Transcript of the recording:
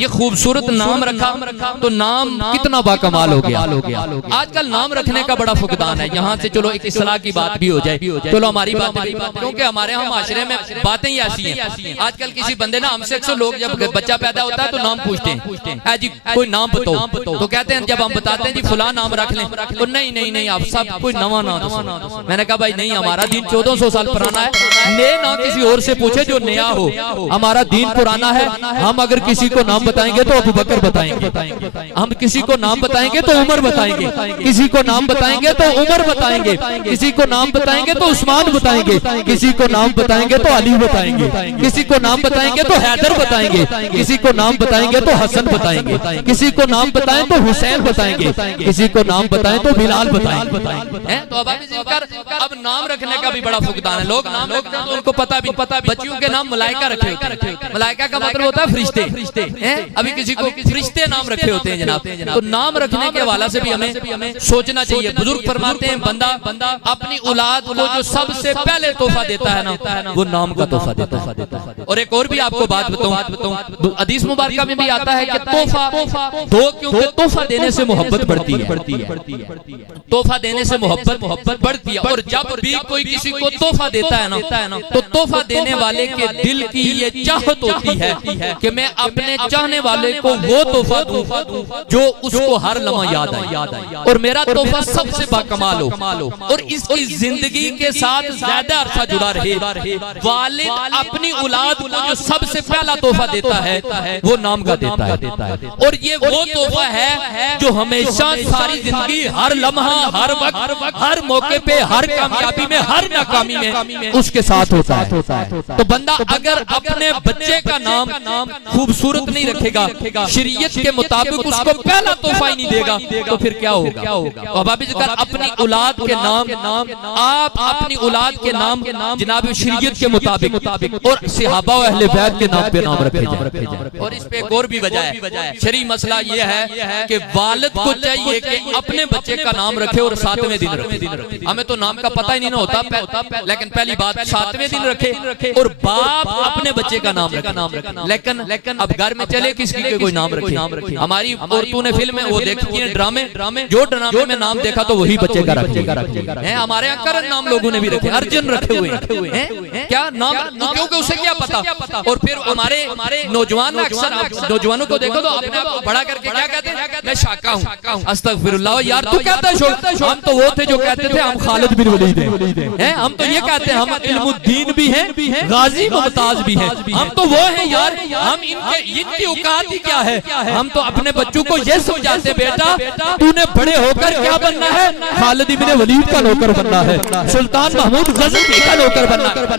ये खूबसूरत नाम रखा तो नाम कितना बाकमाल हो गया। आजकल नाम रखने का बड़ा फुकदान है। यहाँ से चलो एक इस्लाह की बात भी हो जाए, चलो हमारी बात, क्योंकि हमारे यहाँ माशरे में बातें ही ऐसी हैं। आजकल किसी बंदे ना, हमसे अक्सर लोग जब बच्चा पैदा होता है तो नाम पूछते हैं, जी कोई नाम बताओ, तो कहते हैं जब हम बताते हैं जी फुला नाम रख लें, तो नहीं आप सब कोई नवा नाम। मैंने कहा भाई नहीं, हमारा दीन 1400 साल पुराना है, ने ना किसी और से पूछे जो नया हो। हमारा दीन पुराना है। हम अगर किसी को नाम बताएंगे तो अबू बकर बताएंगे, हम किसी को नाम बताएंगे तो उमर बताएंगे, किसी को नाम बताएंगे तो उमर बताएंगे, किसी को नाम बताएंगे तो उस्मान बताएंगे, किसी को नाम बताएंगे तो अली बताएंगे, किसी को नाम बताएंगे तो हैदर बताएंगे, किसी को नाम बताएंगे तो हसन बताएंगे, किसी को नाम बताएं तो हुसैन बताएंगे, किसी को नाम बताएं तो बिलाल बताएंगे। तो अब नाम रखने का भी बड़ा फुकदान है। लोग नाम रखते हैं तो उनको पता भी, बच्चियों के नाम मलाइका रखे होते हैं। मलाइका का मतलब होता है फरिश्ते। अभी किसी को फरिश्ते नाम रखे होते हैं जनाब। तो नाम रखने के हवाले से भी हमें सोचना चाहिए। बुजुर्ग फरमाते हैं बंदा अपनी औलाद को जो सबसे पहले तोहफा देता है ना, वो नाम का तोहफा देता है। और एक और भी आपको बात बताऊं, हदीस मुबारका में भी आता है कि तोहफा दो, क्योंकि तोहफा देने से मोहब्बत बढ़ती है। तोहफा देने से मोहब्बत बढ़ती है। और जब भी कोई किसी को तोहफा देता है ना, तो तोहफा देने वाले के दिल की ये चाहत होती है कि मैं अपने चाहने वाले को वो तोहफा दूं जो उसको हर लम्हा याद आए, और मेरा तोहफा सबसे बाकमाल हो, और इसकी जिंदगी के साथ ज्यादा अरसा जुड़ा रहे। वालिद अपनी औलाद को जो सबसे पहला तोहफा देता है वो नाम का देता है। और ये वो तोहफा है जो हमेशा सारी जिंदगी, हर लम्हा, हर वक्त, हर मौके पे, हर कामयाबी में, हर नाकामी में उसके साथ होता है। तो बंदा अगर अपने बच्चे का नाम खूबसूरत नहीं रखेगा, शरीयत के मुताबिक उसको पहला तोहफा ही नहीं देगा, तो फिर क्या होगा। अब अपनी औलाद के नाम, आप अपनी औलाद के नाम जनाब शरीयत के मुताबिक और सहाबा और अहले बैत के नाम पे नाम रखे जाए। और इस पे एक और भी वजह है। शरई मसला ये है कि वालिद को चाहिए कि अपने बच्चे का नाम रखे और 7वें दिन रखे। हमें तो नाम का पता ही नहीं होता, लेकिन पहली बात 7वें दिन रखे। और बाप अपने बच्चे का नाम रखे, लेकिन अब घर में चले किसी के कोई नाम रखे। हमारी औरतों ने फिल्म में वो देखी है ड्रामे, जो ड्रामे में नाम देखा तो वही बच्चे का रखे। हमारे यहाँ करण नाम लोगों ने भी रखे, अर्जुन रखे हुए हैं। क्या नाम, क्योंकि उसे क्या पता। और फिर हमारे नौजवान, अक्सर नौजवानों को देखो तो अपने बड़ा करके क्या कहते हैं, मैं शाका हूँ। अस्तगफिरुल्लाह यार, तू कहता है हम तो वो थे जो कहते थे हम खालिद बिन वलीद हैं। हम तो ये कहते हैं हम इल्मुद्दीन भी हैं, गाजी मुमताज भी हैं। हम तो वो हैं यार, हम इनकी औकात ही क्या है। हम तो अपने बच्चों को ये समझाते, बेटा तूने बड़े होकर क्या बनना है, खालिद बिन वलीद का नौकर बनना है, सुल्तान महमूद गजनवी का नौकर बनना है।